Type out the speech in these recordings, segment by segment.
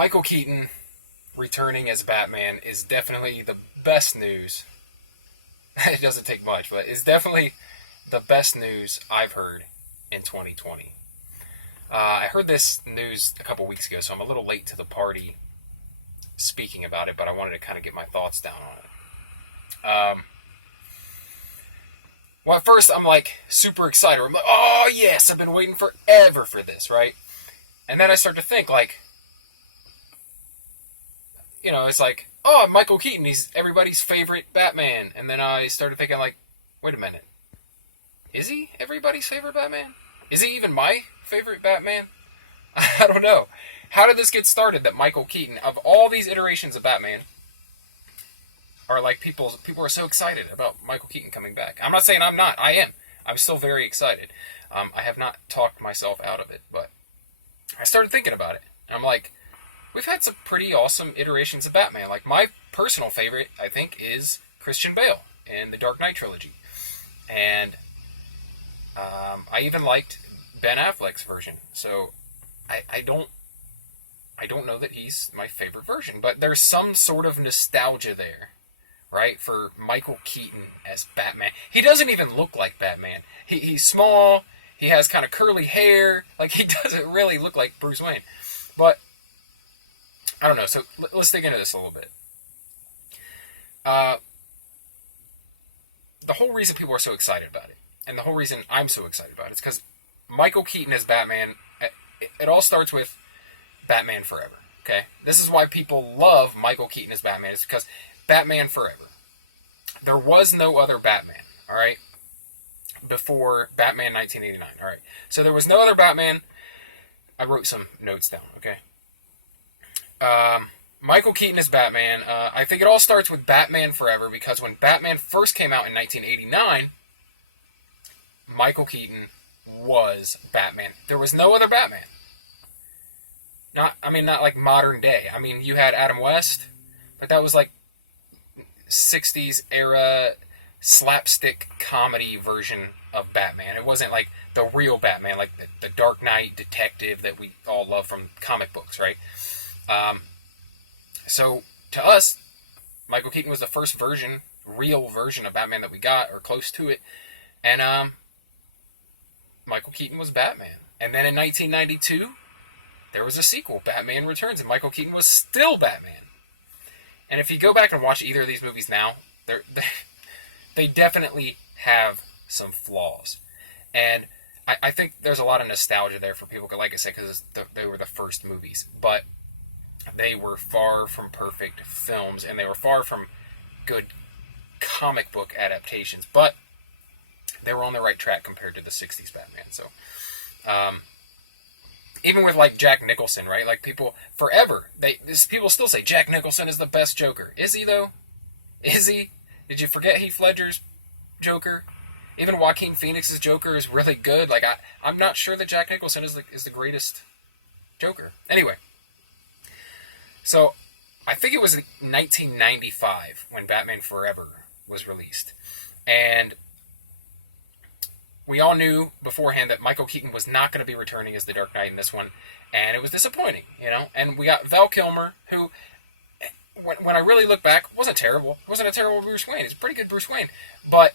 Michael Keaton returning as Batman is definitely the best news. It doesn't take much, but it's definitely the best news I've heard in 2020. I heard this news a couple weeks ago, so I'm a little late to the party speaking about it, but I wanted to kind of get my thoughts down on it. Well, at first I'm like super excited. I'm like, oh yes, I've been waiting forever for this, right? And then I start to think like, it's like, oh, Michael Keaton, he's everybody's favorite Batman. And then I started thinking like, wait a minute. Is he everybody's favorite Batman? Is he even my favorite Batman? I don't know. How did this get started that Michael Keaton, of all these iterations of Batman, are like people are so excited about Michael Keaton coming back? I'm not saying I'm not. I am. I'm still very excited. I have not talked myself out of it, but I started thinking about it. And I'm like, we've had some pretty awesome iterations of Batman. Like, my personal favorite, I think, is Christian Bale in the Dark Knight trilogy. And I even liked Ben Affleck's version. So I don't know that he's my favorite version, but there's some sort of nostalgia there, right, for Michael Keaton as Batman. He doesn't even look like Batman. He's small. He has kind of curly hair. Like, he doesn't really look like Bruce Wayne. But I don't know. So let's dig into this a little bit. The whole reason people are so excited about it, and the whole reason I'm so excited about it, is because Michael Keaton as Batman, it all starts with Batman Forever, okay? This is why people love Michael Keaton as Batman, is because Batman Forever. There was no other Batman, all right, before Batman 1989, all right? So there was no other Batman. I wrote some notes down, okay? Michael Keaton as Batman, I think it all starts with Batman Forever, because when Batman first came out in 1989, Michael Keaton was Batman. There was no other Batman. Not like modern day. I mean, you had Adam West, but that was like 60s era slapstick comedy version of Batman. It wasn't like the real Batman, like the Dark Knight detective that we all love from comic books, right? So to us, Michael Keaton was the first real version of Batman that we got, or close to it. And Michael Keaton was Batman. And then in 1992, there was a sequel, Batman Returns, and Michael Keaton was still Batman. And if you go back and watch either of these movies now, they definitely have some flaws. And I think there's a lot of nostalgia there for people, like I said, because they were the first movies. But they were far from perfect films, and they were far from good comic book adaptations. But they were on the right track compared to the 60s Batman. So, even with like Jack Nicholson, right? Like, people forever, people still say Jack Nicholson is the best Joker. Is he though? Is he? Did you forget Heath Ledger's Joker? Even Joaquin Phoenix's Joker is really good. Like, I'm not sure that Jack Nicholson is the greatest Joker. Anyway, so I think it was 1995 when Batman Forever was released, and we all knew beforehand that Michael Keaton was not going to be returning as the Dark Knight in this one, and it was disappointing, And we got Val Kilmer, who, when I really look back, wasn't terrible. Wasn't a terrible Bruce Wayne. He's a pretty good Bruce Wayne, but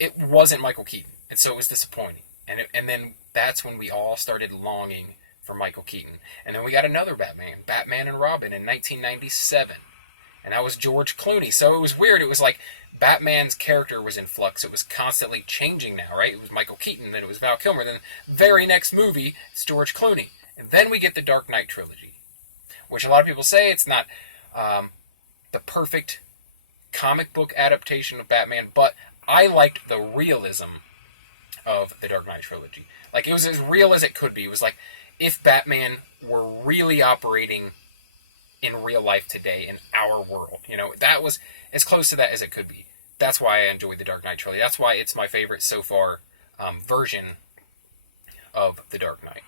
it wasn't Michael Keaton, and so it was disappointing. And then that's when we all started longing for Michael Keaton. And then we got another Batman and Robin in 1997, and that was George Clooney. So it was weird. It was like Batman's character was in flux. It was constantly changing now, right? It was Michael Keaton, then it was Val Kilmer, then the very next movie, it's George Clooney. And then we get the Dark Knight trilogy, which a lot of people say it's not the perfect comic book adaptation of Batman, but I liked the realism of the Dark Knight trilogy. Like, it was as real as it could be. It was like if Batman were really operating in real life today, in our world. That was as close to that as it could be. That's why I enjoyed the Dark Knight trilogy. That's why it's my favorite so far version of the Dark Knight.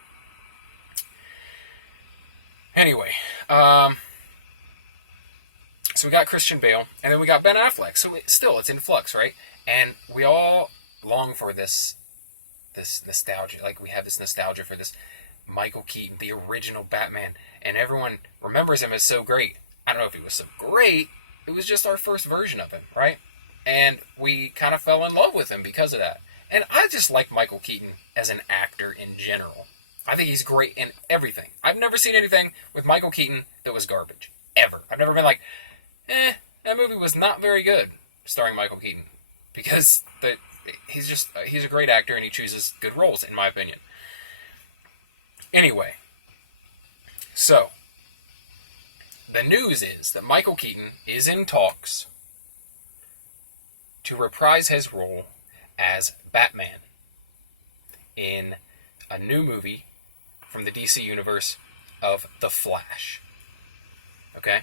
Anyway, so we got Christian Bale, and then we got Ben Affleck. So it's in flux, right? And we all long for this nostalgia. Like, we have this nostalgia for this Michael Keaton, the original Batman, and everyone remembers him as so great. I don't know if he was so great. It was just our first version of him, right? And we kind of fell in love with him because of that. And I just like Michael Keaton as an actor in general. I think he's great in everything. I've never seen anything with Michael Keaton that was garbage. Ever. I've never been like, that movie was not very good, starring Michael Keaton. Because he's a great actor and he chooses good roles, in my opinion. Anyway, so, the news is that Michael Keaton is in talks to reprise his role as Batman in a new movie from the DC universe of The Flash. Okay?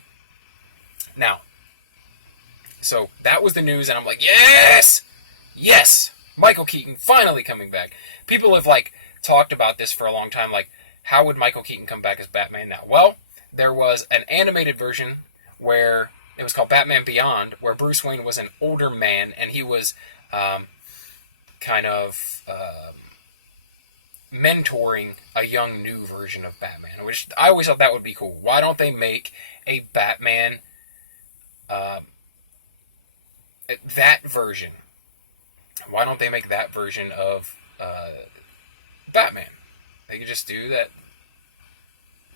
Now, so that was the news, and I'm like, yes! Yes! Michael Keaton finally coming back. People have, talked about this for a long time, how would Michael Keaton come back as Batman now? Well, there was an animated version where it was called Batman Beyond, where Bruce Wayne was an older man, and he was mentoring a young new version of Batman, which I always thought that would be cool. Why don't they make a Batman, that version? Why don't they make that version of Batman? They could just do that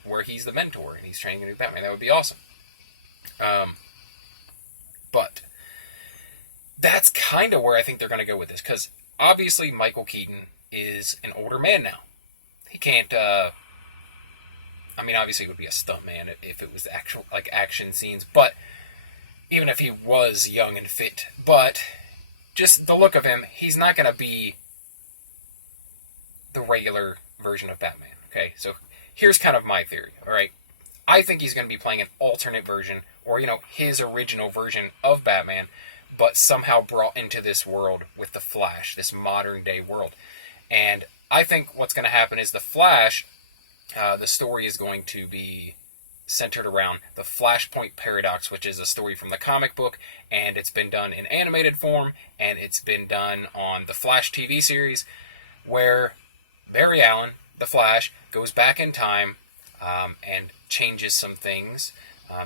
where he's the mentor and he's training a new Batman. That would be awesome. But that's kind of where I think they're going to go with this, because obviously Michael Keaton is an older man now. He can't, obviously it would be a stuntman if it was actual, action scenes, but even if he was young and fit, but just the look of him, he's not going to be the regular version of Batman, okay? So here's kind of my theory, alright? I think he's going to be playing an alternate version, or, his original version of Batman, but somehow brought into this world with the Flash, this modern-day world. And I think what's going to happen is the Flash, the story is going to be centered around the Flashpoint Paradox, which is a story from the comic book, and it's been done in animated form, and it's been done on the Flash TV series, where Barry Allen, the Flash, goes back in time and changes some things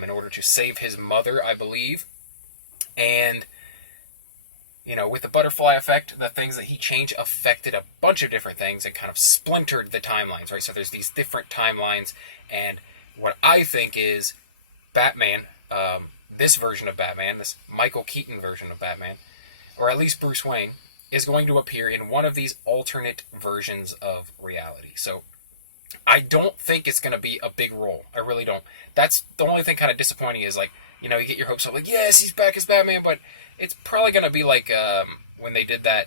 in order to save his mother, I believe. And, with the butterfly effect, the things that he changed affected a bunch of different things and kind of splintered the timelines, right? So there's these different timelines, and what I think is Batman, this version of Batman, this Michael Keaton version of Batman, or at least Bruce Wayne, is going to appear in one of these alternate versions of reality. So I don't think it's going to be a big role. I really don't. That's the only thing kind of disappointing is, you get your hopes up, yes, he's back as Batman, but it's probably going to be when they did that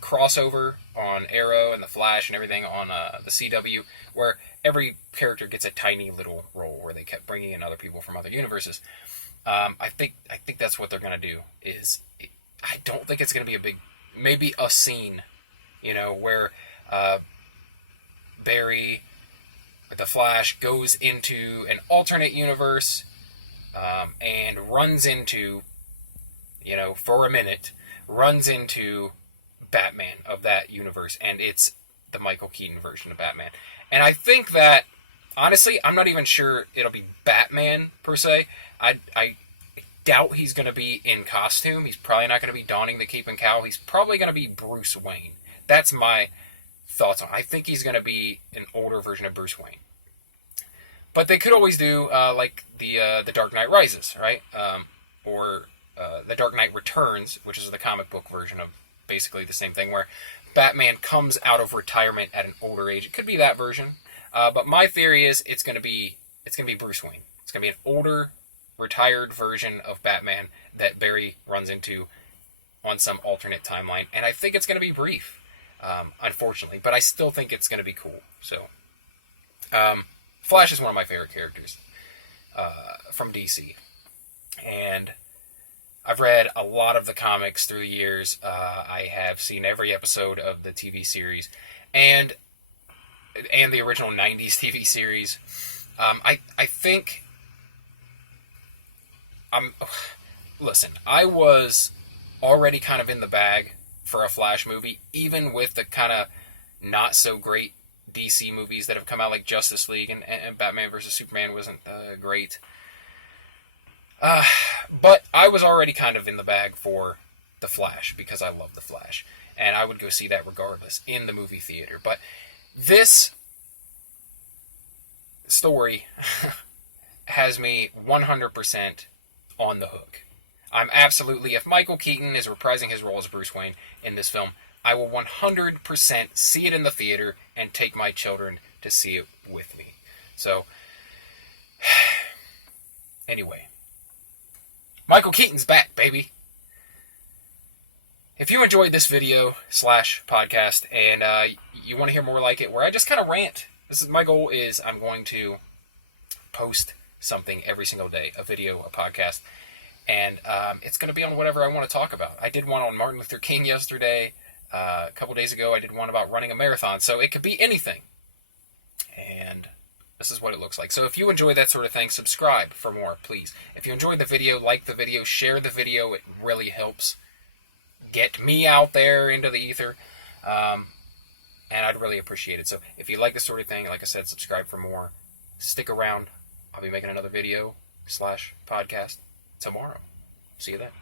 crossover on Arrow and the Flash and everything on the CW, where every character gets a tiny little role where they kept bringing in other people from other universes. I think that's what they're going to do. I don't think it's going to be a big, maybe a scene, where Barry, the Flash, goes into an alternate universe and runs into, for a minute, runs into Batman of that universe, and it's the Michael Keaton version of Batman. And I think that, honestly, I'm not even sure it'll be Batman, per se. I doubt he's going to be in costume. He's probably not going to be donning the cape and cowl. He's probably going to be Bruce Wayne. That's my thoughts on it. I think he's going to be an older version of Bruce Wayne. But they could always do, the Dark Knight Rises, right? Or The Dark Knight Returns, which is the comic book version of basically the same thing, where Batman comes out of retirement at an older age. It could be that version. But my theory is it's going to be Bruce Wayne. It's going to be an older, retired version of Batman that Barry runs into on some alternate timeline. And I think it's going to be brief, unfortunately. But I still think it's going to be cool. So, Flash is one of my favorite characters from DC. And I've read a lot of the comics through the years. I have seen every episode of the TV series. And the original 90s TV series. I think... Listen, I was already kind of in the bag for a Flash movie, even with the kind of not-so-great DC movies that have come out, like Justice League and Batman vs. Superman wasn't great. But I was already kind of in the bag for The Flash because I love The Flash. And I would go see that regardless in the movie theater. But this story has me 100% on the hook. I'm absolutely, if Michael Keaton is reprising his role as Bruce Wayne in this film, I will 100% see it in the theater and take my children to see it with me. So, anyway, Michael Keaton's back, baby. If you enjoyed this video / podcast and you want to hear more like it, where I just kind of rant, my goal is I'm going to post something every single day, a video, a podcast, and it's going to be on whatever I want to talk about. I did one on Martin Luther King yesterday. A couple days ago, I did one about running a marathon, so it could be anything. And this is what it looks like. So if you enjoy that sort of thing, subscribe for more, please. If you enjoyed the video, like the video, share the video. It really helps get me out there into the ether, and I'd really appreciate it. So if you like this sort of thing, like I said, subscribe for more. Stick around. I'll be making another video / podcast tomorrow. See you then.